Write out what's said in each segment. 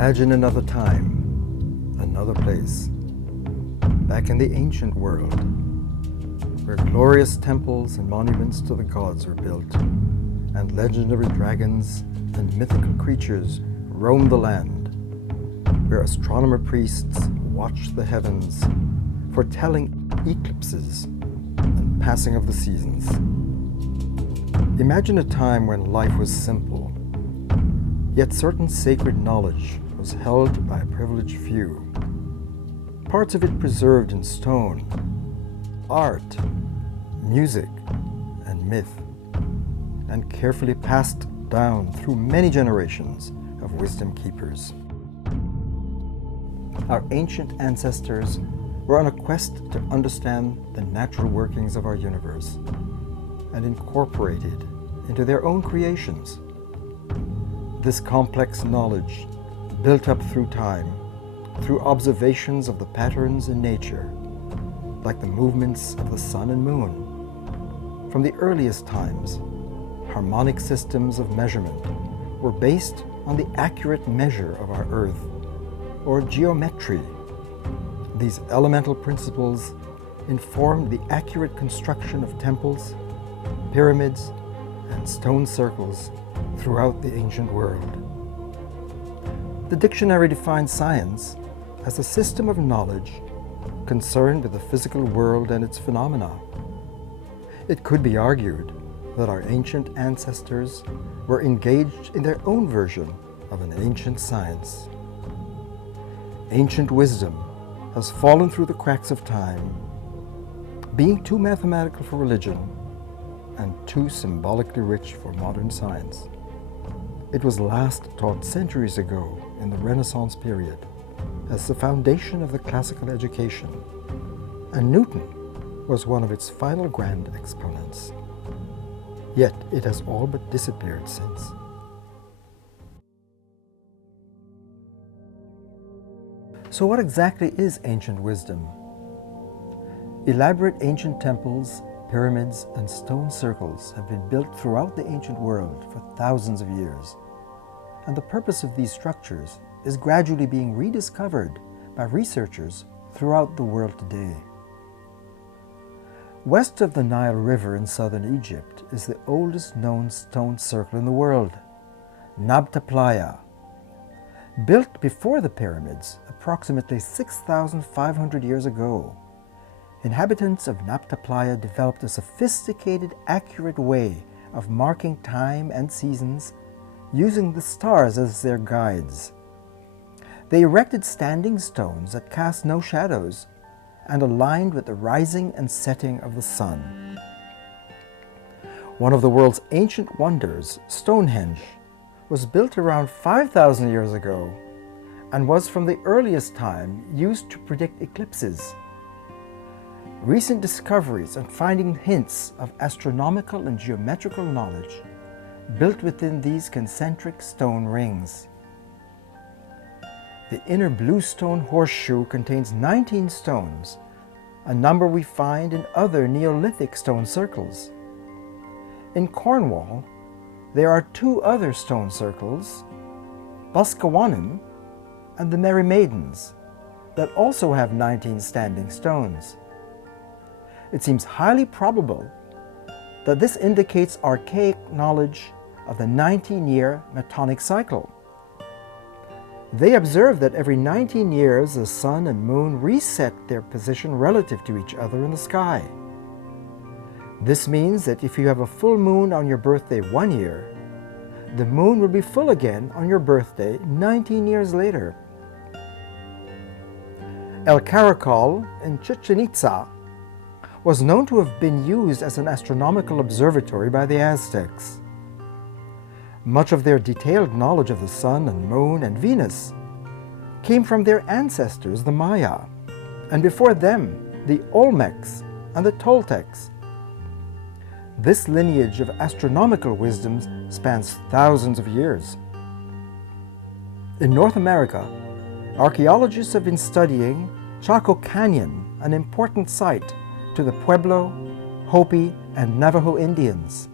Imagine another time, another place, back in the ancient world, where glorious temples and monuments to the gods were built, and legendary dragons and mythical creatures roamed the land, where astronomer priests watched the heavens, foretelling eclipses and passing of the seasons. Imagine a time when life was simple, yet certain sacred knowledge was held by a privileged few. Parts of it preserved in stone, art, music, and myth, and carefully passed down through many generations of wisdom keepers. Our ancient ancestors were on a quest to understand the natural workings of our universe and incorporate it into their own creations. This complex knowledge, built up through time, through observations of the patterns in nature, like the movements of the sun and moon. From the earliest times, harmonic systems of measurement were based on the accurate measure of our Earth, or geometry. These elemental principles informed the accurate construction of temples, pyramids, and stone circles throughout the ancient world. The dictionary defines science as a system of knowledge concerned with the physical world and its phenomena. It could be argued that our ancient ancestors were engaged in their own version of an ancient science. Ancient wisdom has fallen through the cracks of time, being too mathematical for religion and too symbolically rich for modern science. It was last taught centuries ago in the Renaissance period as the foundation of the classical education, and Newton was one of its final grand exponents. Yet it has all but disappeared since. So what exactly is ancient wisdom? Elaborate ancient temples, pyramids, and stone circles have been built throughout the ancient world for thousands of years. And the purpose of these structures is gradually being rediscovered by researchers throughout the world today. West of the Nile River in southern Egypt is the oldest known stone circle in the world, Nabta Playa. Built before the pyramids, approximately 6,500 years ago, inhabitants of Nabta Playa developed a sophisticated, accurate way of marking time and seasons using the stars as their guides. They erected standing stones that cast no shadows and aligned with the rising and setting of the sun. One of the world's ancient wonders, Stonehenge, was built around 5,000 years ago and was from the earliest time used to predict eclipses. Recent discoveries and finding hints of astronomical and geometrical knowledge built within these concentric stone rings. The inner bluestone horseshoe contains 19 stones, a number we find in other Neolithic stone circles. In Cornwall, there are two other stone circles, Boscawen and the Merry Maidens, that also have 19 standing stones. It seems highly probable that this indicates archaic knowledge of the 19-year Metonic cycle. They observed that every 19 years the sun and moon reset their position relative to each other in the sky. This means that if you have a full moon on your birthday one year, the moon will be full again on your birthday 19 years later. El Caracol in Chichen Itza was known to have been used as an astronomical observatory by the Aztecs. Much of their detailed knowledge of the sun and moon and Venus came from their ancestors, the Maya, and before them, the Olmecs and the Toltecs. This lineage of astronomical wisdoms spans thousands of years. In North America, archaeologists have been studying Chaco Canyon, an important site to the Pueblo, Hopi, and Navajo Indians.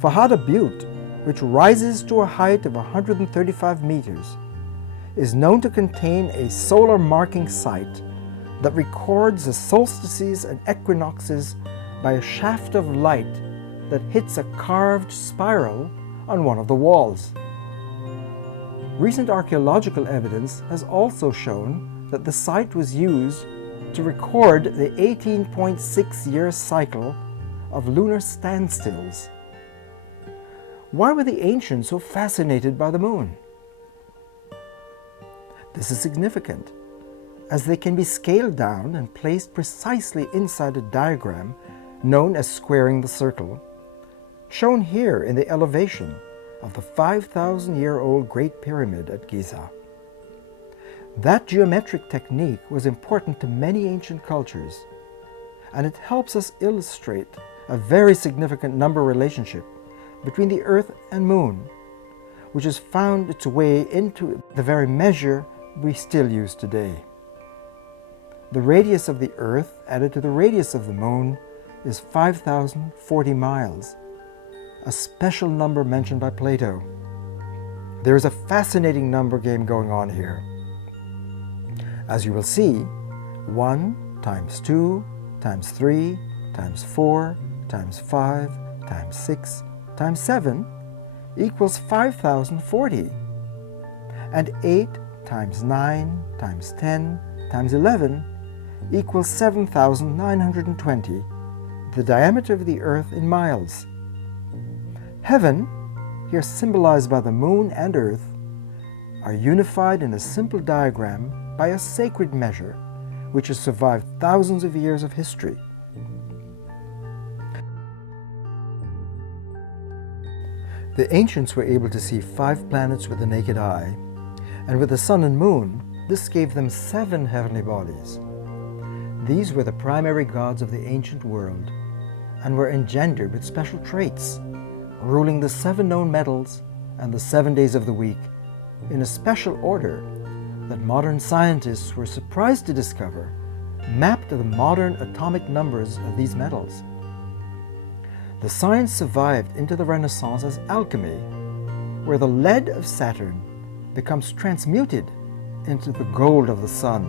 Fajada Butte, which rises to a height of 135 meters, is known to contain a solar marking site that records the solstices and equinoxes by a shaft of light that hits a carved spiral on one of the walls. Recent archaeological evidence has also shown that the site was used to record the 18.6-year cycle of lunar standstills. Why were the ancients so fascinated by the moon? This is significant, as they can be scaled down and placed precisely inside a diagram known as squaring the circle, shown here in the elevation of the 5,000-year-old Great Pyramid at Giza. That geometric technique was important to many ancient cultures, and it helps us illustrate a very significant number relationship between the Earth and Moon, which has found its way into the very measure we still use today. The radius of the Earth added to the radius of the Moon is 5,040 miles, a special number mentioned by Plato. There is a fascinating number game going on here. As you will see, 1 times 2 times 3 times 4 times 5 times 6 times 7 equals 5,040, and 8 times 9 times 10 times 11 equals 7,920, the diameter of the Earth in miles. Heaven, here symbolized by the Moon and Earth, are unified in a simple diagram by a sacred measure which has survived thousands of years of history. The ancients were able to see 5 planets with the naked eye, and with the sun and moon, this gave them 7 heavenly bodies. These were the primary gods of the ancient world, and were engendered with special traits, ruling the 7 known metals and the 7 days of the week in a special order that modern scientists were surprised to discover mapped to the modern atomic numbers of these metals. The science survived into the Renaissance as alchemy, where the lead of Saturn becomes transmuted into the gold of the sun.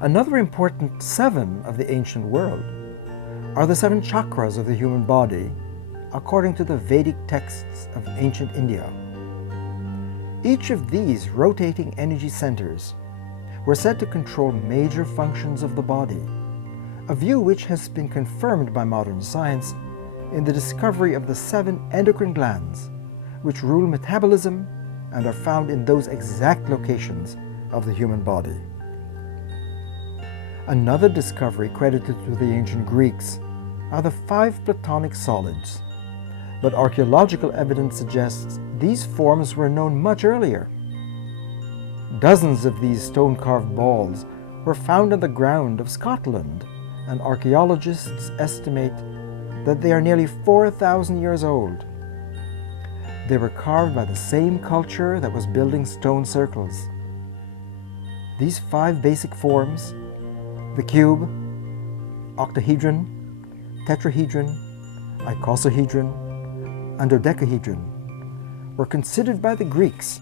Another important 7 of the ancient world are the 7 chakras of the human body, according to the Vedic texts of ancient India. Each of these rotating energy centers were said to control major functions of the body, a view which has been confirmed by modern science in the discovery of the 7 endocrine glands, which rule metabolism and are found in those exact locations of the human body. Another discovery credited to the ancient Greeks are the 5 Platonic solids, but archaeological evidence suggests these forms were known much earlier. Dozens of these stone-carved balls were found on the ground of Scotland, and archaeologists estimate that they are nearly 4,000 years old. They were carved by the same culture that was building stone circles. These 5 basic forms, the cube, octahedron, tetrahedron, icosahedron, and dodecahedron, were considered by the Greeks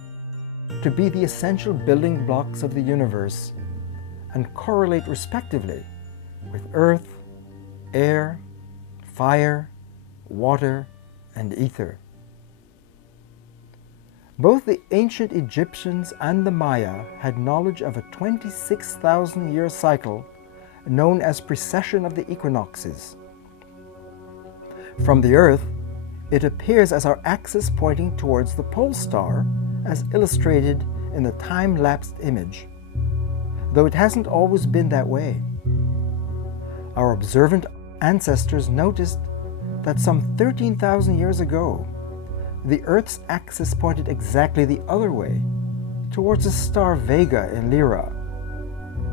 to be the essential building blocks of the universe and correlate respectively with earth, air, fire, water, and ether. Both the ancient Egyptians and the Maya had knowledge of a 26,000-year cycle known as precession of the equinoxes. From the Earth, it appears as our axis pointing towards the pole star, as illustrated in the time-lapsed image, though it hasn't always been that way. Our observant ancestors noticed that some 13,000 years ago, the Earth's axis pointed exactly the other way, towards the star Vega in Lyra,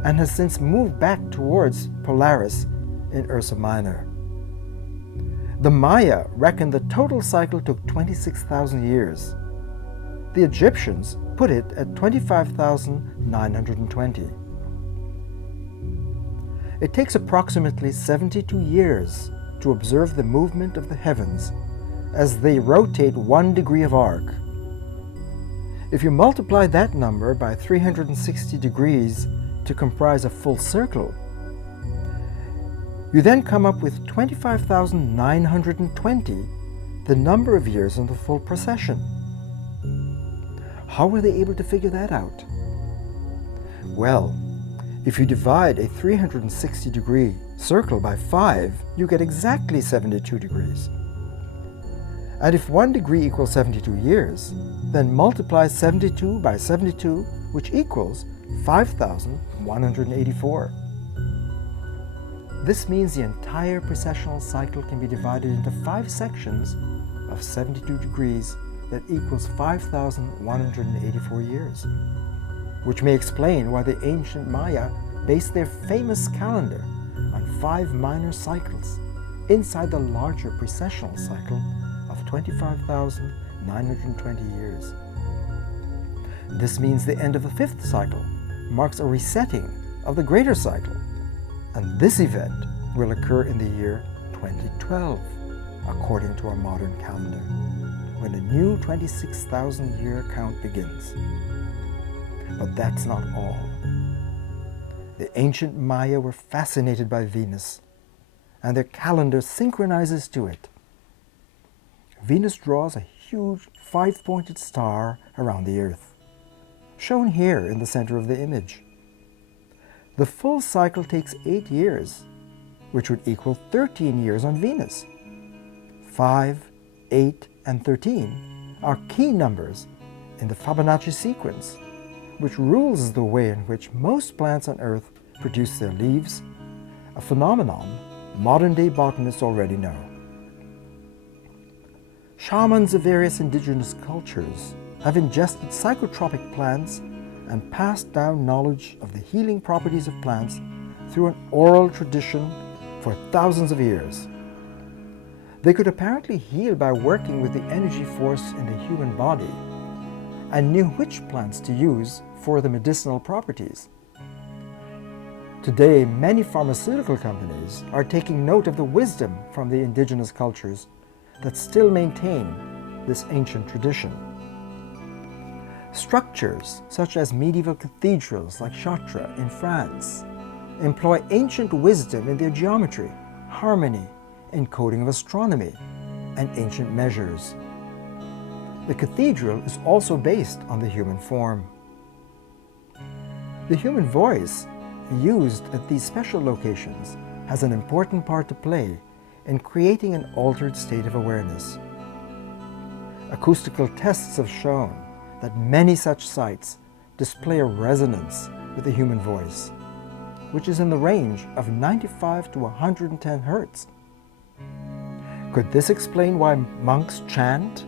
and has since moved back towards Polaris in Ursa Minor. The Maya reckoned the total cycle took 26,000 years. The Egyptians put it at 25,920. It takes approximately 72 years to observe the movement of the heavens as they rotate 1 degree of arc. If you multiply that number by 360 degrees to comprise a full circle, you then come up with 25,920, the number of years in the full precession. How were they able to figure that out? Well, if you divide a 360-degree circle by 5, you get exactly 72 degrees. And if 1 degree equals 72 years, then multiply 72 by 72, which equals 5,184. This means the entire precessional cycle can be divided into 5 sections of 72 degrees that equals 5,184 years, which may explain why the ancient Maya based their famous calendar on 5 minor cycles inside the larger precessional cycle of 25,920 years. This means the end of the 5th cycle marks a resetting of the greater cycle, and this event will occur in the year 2012, according to our modern calendar, when a new 26,000-year count begins. But that's not all. The ancient Maya were fascinated by Venus, and their calendar synchronizes to it. Venus draws a huge 5-pointed star around the Earth, shown here in the center of the image. The full cycle takes 8 years, which would equal 13 years on Venus. 5, 8, and 13 are key numbers in the Fibonacci sequence, which rules the way in which most plants on Earth produce their leaves, a phenomenon modern-day botanists already know. Shamans of various indigenous cultures have ingested psychotropic plants and passed down knowledge of the healing properties of plants through an oral tradition for thousands of years. They could apparently heal by working with the energy force in the human body and knew which plants to use for the medicinal properties. Today, many pharmaceutical companies are taking note of the wisdom from the indigenous cultures that still maintain this ancient tradition. Structures such as medieval cathedrals like Chartres in France employ ancient wisdom in their geometry, harmony, encoding of astronomy, and ancient measures. The cathedral is also based on the human form. The human voice used at these special locations has an important part to play in creating an altered state of awareness. Acoustical tests have shown that many such sites display a resonance with the human voice, which is in the range of 95 to 110 hertz. Could this explain why monks chant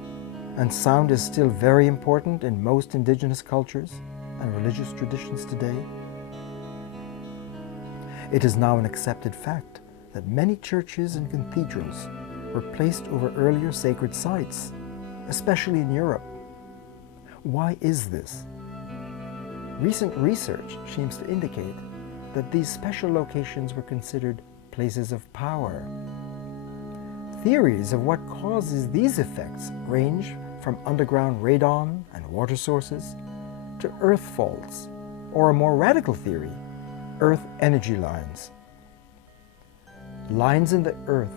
and sound is still very important in most indigenous cultures and religious traditions today? It is now an accepted fact that many churches and cathedrals were placed over earlier sacred sites, especially in Europe. Why is this? Recent research seems to indicate that these special locations were considered places of power. Theories of what causes these effects range from underground radon and water sources to earth faults, or a more radical theory, earth energy lines. Lines in the earth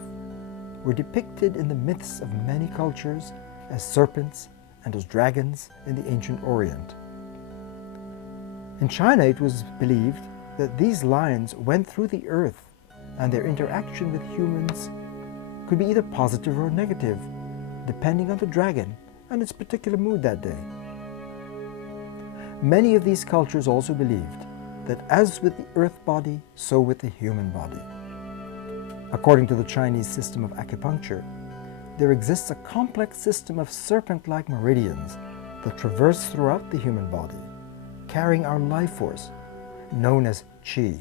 were depicted in the myths of many cultures as serpents and as dragons in the ancient Orient. In China, it was believed that these lines went through the earth and their interaction with humans could be either positive or negative, depending on the dragon and its particular mood that day. Many of these cultures also believed that as with the earth body, so with the human body. According to the Chinese system of acupuncture, there exists a complex system of serpent-like meridians that traverse throughout the human body, carrying our life force, known as qi.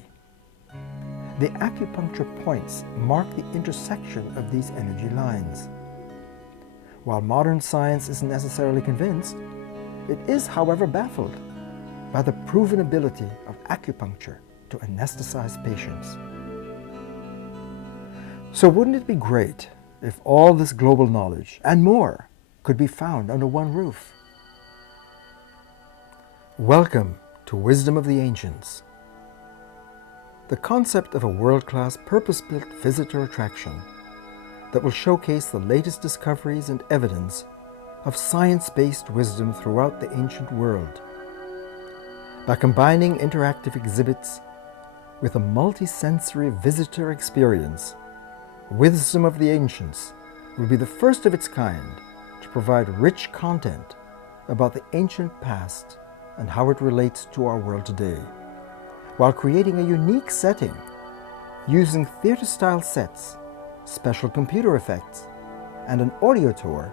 The acupuncture points mark the intersection of these energy lines. While modern science isn't necessarily convinced, it is, however, baffled by the proven ability of acupuncture to anesthetize patients. So wouldn't it be great if all this global knowledge and more could be found under one roof? Welcome to Wisdom of the Ancients. The concept of a world-class purpose-built visitor attraction that will showcase the latest discoveries and evidence of science-based wisdom throughout the ancient world. By combining interactive exhibits with a multi-sensory visitor experience, Wisdom of the Ancients will be the first of its kind to provide rich content about the ancient past and how it relates to our world today, while creating a unique setting using theater-style sets, special computer effects, and an audio tour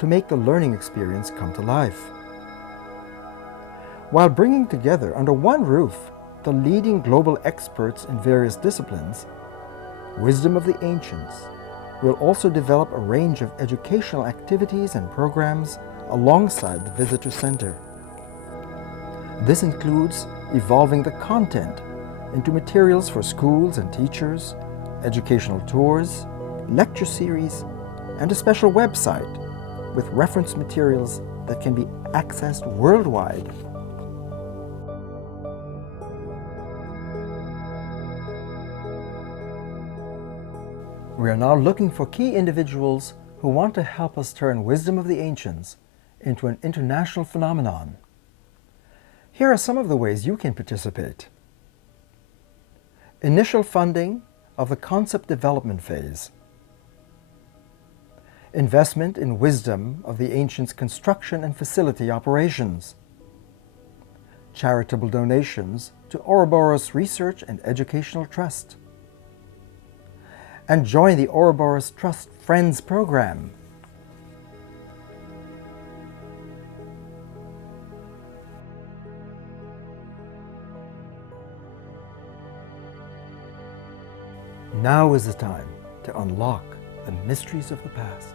to make the learning experience come to life. While bringing together under one roof the leading global experts in various disciplines, Wisdom of the Ancients will also develop a range of educational activities and programs alongside the Visitor Center. This includes evolving the content into materials for schools and teachers, educational tours, lecture series, and a special website with reference materials that can be accessed worldwide. We are now looking for key individuals who want to help us turn Wisdom of the Ancients into an international phenomenon. Here are some of the ways you can participate. Initial funding of the concept development phase. Investment in Wisdom of the Ancients construction and facility operations. Charitable donations to Ouroboros Research and Educational Trust. And join the Ouroboros Trust Friends program. Now is the time to unlock the mysteries of the past.